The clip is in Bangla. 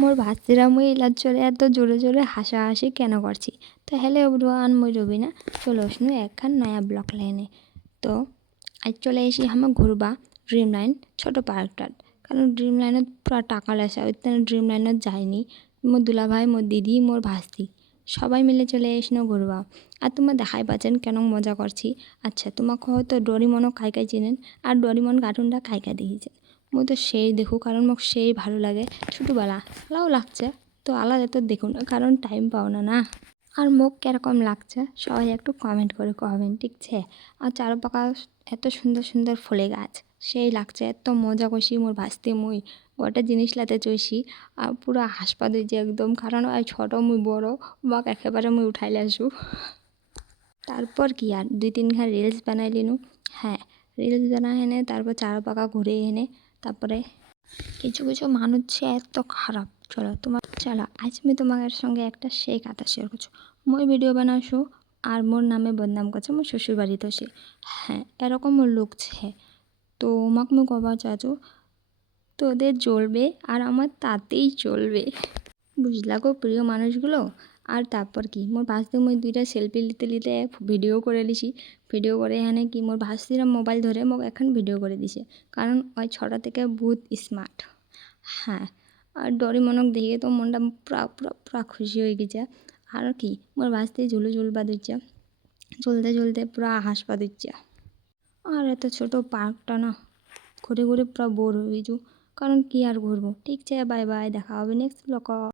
মোর ভাস্তিরা মুই এলার চলে এত জোরে জোরে হাসাহাসি কেন করছি। তো হ্যালো এভরিওয়ান, মুই রবিনা চলে আসনু একখান নয়া ব্লগ লাইনে। তো আজ চলে এসি আমার ঘুরবা ড্রিম লাইন ছোটো পার্কটাত, কারণ ড্রিম লাইনত পুরা টাকা লেসা ওই ড্রিম লাইনত যায়নি। মোর দুলা ভাই, মোর দিদি, মোর ভাস্তি সবাই মিলে চলে এসনো ঘুরবা। আর তোমরা দেখাই পাচ্ছেন কেন মজা করছি। আচ্ছা, তোমাকে হয়তো ডোরিমনও কাই কাই চিনেন, আর ডোরিমন কার্টুনটা কাই কাই দেখিয়েছেন। মুই তো সেই দেখু, কারণ মোক সেই ভালো লাগে। ছোটোবেলা ভালো লাগছে, তো আলাদা তো দেখুন কারণ টাইম পাও না না। আর মোক কীরকম লাগছে সবাই একটু কমেন্ট করে কবেন, ঠিক আছে। আর চারপাকা এত সুন্দর সুন্দর ফুলে গাছ, সেই লাগছে। এত মজা করছি মোর ভাসতে মুই গোটা জিনিস লাতে চইছি। আর পুরো হাসপাত হয়েছে একদম, কারণ ওই ছোটো মুই বড় মোক একেবারে মুই উঠাইলে আসু। তারপর কি আর 2-3 রিলস বানাই লিনু। হ্যাঁ, রিলস বানাই এনে তারপর চারপাকা ঘুরে এনে তারপরে কিছু কিছু মানুষ যে এত খারাপ। চলো আজ আমি তোমাদের সঙ্গে একটা সেই কথা শেয়ার করছো। মই ভিডিও বানাসো আর মোর নামে বদনাম করছে মোর শ্বশুর বাড়িতে সে। হ্যাঁ, এরকম লোক ছে। তো আমাকে মুই কবা চাচু, তোদের জ্বলবে আর আমার তাতেই চলবে। বুঝলা গো প্রিয় মানুষগুলো। আর তারপর কি মোর ভাস্তি মুই 2টা সেলফি নিতে নিতে ভিডিও করে লিছি। ভিডিও করে এখানে কি মোর ভাস্তিরা মোবাইল ধরে মোক এখন ভিডিও করে দিছে, কারণ ওই ছটা থেকে বহুত স্মার্ট। হ্যাঁ, আর ডরিমনক দেখে তো মনটা পুরা পুরা পুরা খুশি হয়ে গেছে। আর কি মোর ভাস্তি ঝুলু ঝুলবা দিচ্ছে, চলতে চলতে পুরা হাসপা দিচ্ছে। আর এত ছোট পার্কটা না ঘুরে ঘুরে পুরা বোর হয়ে গেছু, কারণ কি আর ঘুরবো। ঠিক আছে, বাই বাই, দেখা হবে নেক্সট ব্লগ।